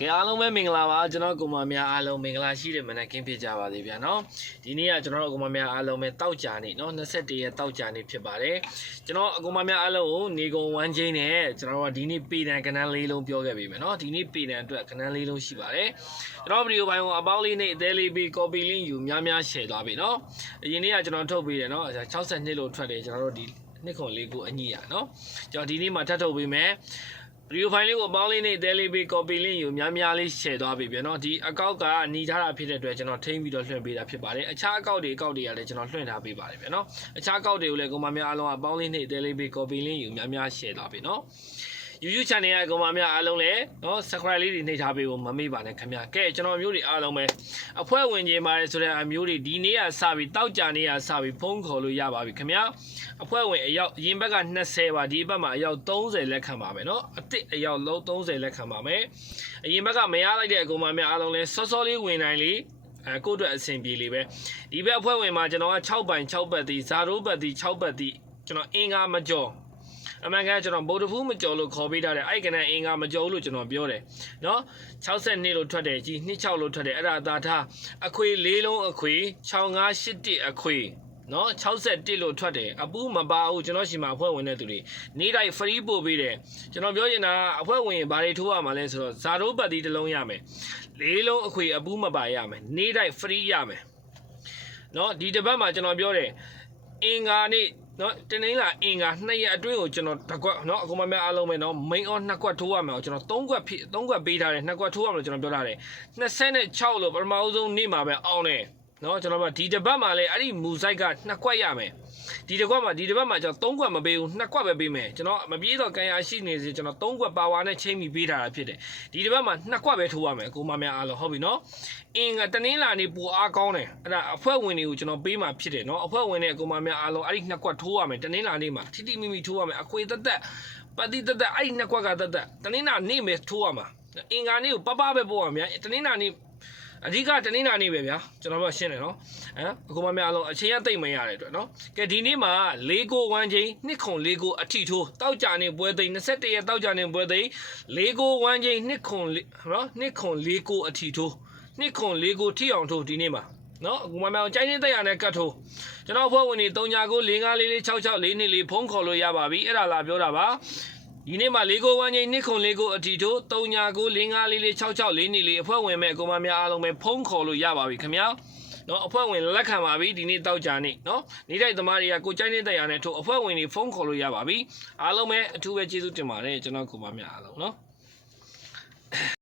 ကဲအားလုံးပဲမင်္ဂလာပါကျွန်တော်ကိုမများအားလုံးမင်္ဂလာရှိတဲ့မနက်ကင်းဖြစ်ကြပါသေးဗျာနော်ဒီနေ့ကကျွန်တော်ကိုမများအားလုံးပဲတောက်ကြနေနော်21ရက်တောက်ကြနေဖြစ်ပါတယ်ကျွန်တော်အကိုမများအားလုံးကိုနေကုန်ဝမ်းချင်းနဲ့ကျွန်တော်ကဒီနေ့ပေတံကဏ္ဍ၄လုံးပြောခဲ့ပြီမယ်နော်ဒီနေ့ပေတံအတွက်ကဏ္ဍ၄လုံးရှိပါတယ်ကျွန်တော်ဗီဒီယိုပိုင်းကိုအပေါင်းလေးနဲ့အသေးလေးပြီး copy link ယူများshare သွားပြီနော်အရင်နေ့ကကျွန်တော်ထုတ်ပေးတယ်နော်62လို့ထွက်တယ်ကျွန်တော်တို့ဒီနှစ်ခွန်လေးကိုအညိရနော်ကျွန်တော်ဒီနေ့မှထပ်ထုတ်ပေးမယ်ဗီဒီယိုဖိုင်လေးကိုအပေါင်းလေးနဲ့တဲလေးပြီး copy link ယူများလေး share သွားပြီဗျာနော်ဒီအကောက်ကညီထားတာဖြစ်တဲ့အတွက်ကျွန်တော်ထိန်းပြီးတော့လွှင့်ပေးတာဖြစ်ပါတယ်အခြားအကောက်တွေကလည်းကျွန်တော်လွှင့်ထားပေးပါတယ်ဗျာနော်အခြားအကောက်တွေကိုလည်းကိုမများအားလုံးအပေါင်းလေးနဲ့တဲလေးပြီး copy link ယူများ share သွားပြီနော် YouTube channel ကကိုမများအားလုံးလည်းနော် subscribe လေးတွေနှိပ်ထားပေးဖို့မမေ့ပါနဲ့ခင်ဗျာကဲကျွန်တော်မျိုးတွေအားလုံးပဲအဖွဲ့ဝင်ကြီးပါတယ်ဆိုတဲ့အမျိုးတွေဒီနေ့ကစပြီးတောက်ကြနေ့ကစပြီးဖုန်းခေါ်လို့ရပါပြီခင်ဗျာအဖွဲ့ဝင်အယောက်အရင်ဘက်က20ပါဒီဘက်မှာအယောက်30လက်ခံပါမယ်နော်အစ်အယောက်လုံး30လက်ခံပါမယ်အရင်ဘက်ကမရလိုက်တဲ့အကိုမများအားလုံးလည်းစောလေးဝင်နိုင်လေကိုယ့်အတွက်အဆင်ပြေလေးပဲဒီဘက်အဖွဲ့ဝင်မှာကျွန်တော်က6ပိုင်6ပတ်တီဇာရိုးပတ်တီ6ပတ်တီကျွန်တော်အင်္ဂါမကျော်အမှန်ကကျွန်တော်ဗုဒ္ဓဖူးမကျော်လို့ခေါ်ပေးထားတယ်အဲ့ကနအင်္ဂါမကျော်လို့ကျွန်တော်ပြောတယ်နော်62လို့ထွက်တယ်ကြီး26လို့ထွက်တယ်အဲ့ဒါသာထားအခွေ၄လုံးအခွေ6581အခွေနော်61လို့ထွက်တယ်အပူးမပါဘူးကျွန်တော်ရှိမှာအဖွဲ့ဝင်တဲ့သူတွေနေ့တိုင်း free ပို့ပေးတယ်ကျွန်တော်ပြောချင်တာအဖွဲ့ဝင်ဘာတွေထိုးရမှာလဲဆိုတော့ဇာတိုးပတ်တီတစ်လုံးရမယ်၄လုံးအခွေအပူးမပါရမယ်နေ့တိုင်း free ရမယ်နော်ဒီတစ်ပတ်မှာကျွန်တော်ပြောတယ်အင်္ဂါနေ့နော်တင်းနေလာအင်္ဂါ2ရက်အတွင်းကိုကျွန်တော်တစ်ကွက်နော်အကုန်မများအားလုံးပဲနော် main on 2ကွက်ထိုးရမယ်ကျွန်တော်3ကွက်ပေးထားတယ်2ကွက်ထိုးရမယ်ကျွန်တော်ပြောထားတယ်26လို့ပထမဦးဆုံးနေ့မှာပဲအောင်တယ်နော်ကျွန်တော်ကဒီတစ်ပတ်မှာလည်းအဲ့ဒီမူဆိုင်က2ကွက်ရမယ်ဒီတစ်ပတ်မှာကျွန်တော်3ကွက်မပေးဘူး2ကွက်ပဲပေးမယ်ကျွန်တော်မပြေတော့ကန်ရရှိနေစီကျွန်တော်3ကွက်ပါဝါနဲ့ချိန်ပြီးပေးထားတာဖြစ်တယ်ဒီတစ်ပတ်မှာ2ကွက်ပဲထိုးရမယ်အကုန်မများအားလုံးဟုတ်ပြီနော်အင်္ဂါတနင်္လာနေ့ပူအားကောင်းတယ်အဲ့ဒါအဖွဲ့ဝင်တွေကိုကျွန်တော်ပေးမှာဖြစ်တယ်နော်အဖွဲ့ဝင်တွေအကုန်မများအားလုံးအဲ့ဒီ2ကွက်ထိုးရမယ်တနင်္လာနေ့မှာထိမိထိုးရမယ်အခွေသက်ပတ်တိသက်အဲ့ဒီ2ကွက်ကသက်တနင်္လာနေ့ပဲထိုးရမှာအင်္ဂါနေ့ကိုပပပဲပို့ရမယ်တနင်္လာနေ့အဓိကတနင်္လာနေ့ပဲဗျာကျွန်တော်တို့ရှင်းတယ်နော်အခုမှများအလုံးအချိန်ရသိမ့်မရတဲ့အတွက်နော်ကဲဒီနေ့မှာ၄ကိုဝမ်းချင်း2ခု4ကိုအထီထိုးတောက်ကြနေပွဲသိမ်း21ရက်တောက်ကြနေပွဲသိမ်း၄ကိုဝမ်းချင်း2ခုနော်2ခု4ကိုအထီထိုး2ခု4ကိုထိအောင်ထိုးဒီနေ့မှာနော်အခုမှများကြိုင်းနေတဲ့ရနဲ့ကတ်ထိုးကျွန်တော်ဖွဲ့ဝင်တွေ3995446644ဖုန်းခေါ်လို့ရပါပြီအဲ့ဒါလာပြောတာပါဒီနေ့မှာ၄ကိုဝမ်းချင်း2ခု4ကိုအထီထိုး3995446644အဖွဲ့ဝင်မဲ့အကောင်မများအားလုံးပဲဖုန်းခေါ်လို့ရပါပြီခင်ဗျာနော်အဖွဲ့ဝင်လက်ခံပါပြီဒီနေ့တောက်ကြနေ့နော်နေ့တိုင်းသမားတွေကကိုကြိုင်းနေတဲ့ရနဲ့ထိုးအဖွဲ့ဝင်တွေဖုန်းခေါ်လို့ရပါပြီအားလုံးပဲအထူးပဲကျေးဇူးတင်ပါတယ်ကျွန်တော်ကောင်မများအားလုံးနော်